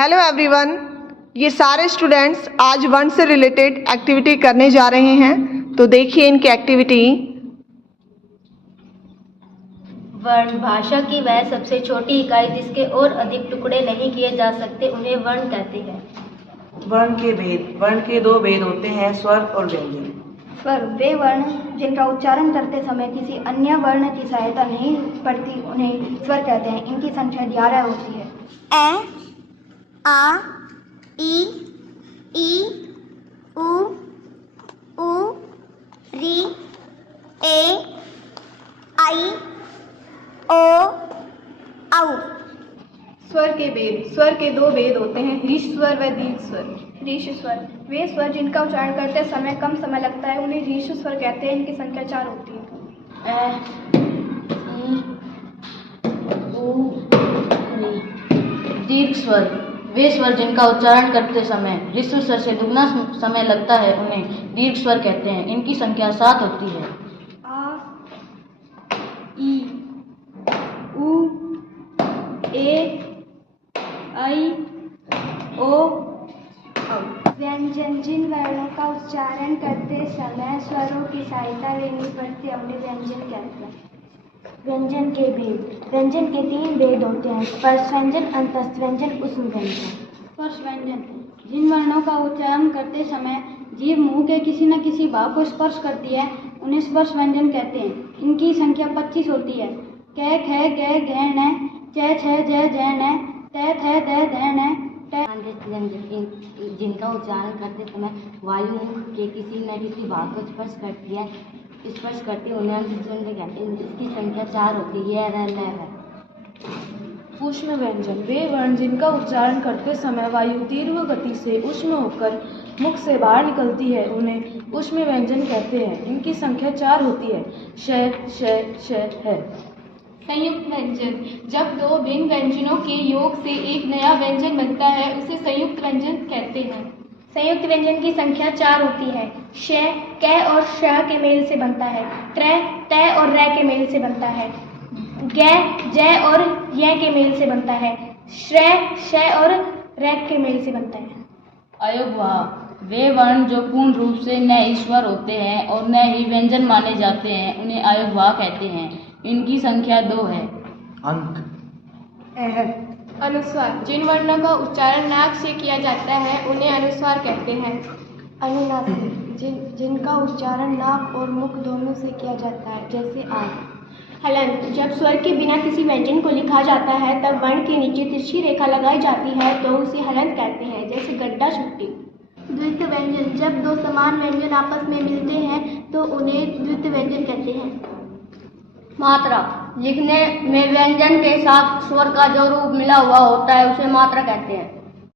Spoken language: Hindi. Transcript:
हेलो एवरीवन, ये सारे स्टूडेंट्स आज वर्ण से रिलेटेड एक्टिविटी करने जा रहे हैं। तो देखिए इनकी एक्टिविटी। वर्ण भाषा की वह सबसे छोटी इकाई जिसके और अधिक टुकड़े नहीं किए जा सकते, उन्हें वर्ण कहते हैं। वर्ण के भेद। वर्ण के दो भेद होते हैं, स्वर और व्यंजन। स्वर वे वर्ण जिनका उच्चारण करते समय किसी अन्य वर्ण की सहायता नहीं पड़ती, उन्हें स्वर कहते हैं। इनकी संख्या 11 होती है। ए, आ, ई, उ, री, ए, आई, ओ, औ। स्वर के भेद। स्वर के दो भेद होते हैं, रीश स्वर व दीर्घ स्वर। रीश स्वर वे स्वर जिनका उच्चारण करते समय कम समय लगता है, उन्हें रीश स्वर कहते हैं। इनकी संख्या 4 होती है। ए, ई, उ, री। दीर्घ स्वर वे स्वर जिनका उच्चारण करते समय ह्रस्व स्वर से दुगना समय लगता है, उन्हें दीर्घ स्वर कहते हैं। इनकी संख्या 7 होती है। आ, ई, उ, ए, आई, ओ, औ। व्यंजन जिन वर्णों का उच्चारण करते समय स्वरों की सहायता लेनी पड़ती है, उन्हें व्यंजन कहते हैं। व्यंजन के भेद। व्यंजन के 3 भेद होते हैं, स्पर्श व्यंजन, अंतस्थ व्यंजन, ऊष्म व्यंजन। स्पर्श व्यंजन जिन वर्णों का उच्चारण करते समय जीभ मुंह के किसी न किसी भाग को स्पर्श करती है, उन्हें स्पर्श व्यंजन कहते हैं। इनकी संख्या 25 होती है। क, ख, ग, घ, न, च, छ, ज, न, त, थ, द, ध, न, ट। जिनका उच्चारण करते समय वायु मुख के किसी न किसी भाग को स्पर्श करती है, उन्हें अंतस्थ कहते हैं। इसकी संख्या 4 होती है। र, ल, है। ऊष्म व्यंजन वे वर्ण जिनका उच्चारण करते समय वायु तीव्र गति से ऊष्म होकर मुख से बाहर निकलती है, उन्हें ऊष्म व्यंजन कहते हैं। इनकी संख्या 4 होती है। श, श, श है। संयुक्त व्यंजन जब दो भिन्न व्यंजनों के योग से एक नया व्यंजन बनता है, उसे संयुक्त व्यंजन कहते हैं। संयुक्त व्यंजन की संख्या 4 होती है। श, क और श के मेल से बनता है। त्र, त और र के मेल से बनता है। ग, ज और य के मेल से बनता है। श्र, श और र के मेल से बनता है। अयोगवाह वे वर्ण जो पूर्ण रूप से न ही स्वर होते हैं और न ही व्यंजन माने जाते हैं, उन्हें अयोगवाह कहते हैं। इनकी संख्या 2 है। अंक। अनुस्वार जिन वर्णों का उच्चारण नाक से किया जाता है, उन्हें अनुस्वार कहते हैं। अनुनासिक जिनका उच्चारण नाक और मुख दोनों से किया जाता है, जैसे आ। हलंत जब स्वर के बिना किसी व्यंजन को लिखा जाता है, तब वर्ण के नीचे तिरछी रेखा लगाई जाती है, तो उसे हलंत कहते हैं, जैसे गड्ढा छुट्टी। द्वित्व व्यंजन जब दो समान व्यंजन आपस में मिलते हैं, तो उन्हें द्वित्व व्यंजन कहते हैं। मात्रा लिखने में व्यंजन के साथ स्वर का जो रूप मिला हुआ होता है, उसे मात्रा कहते हैं।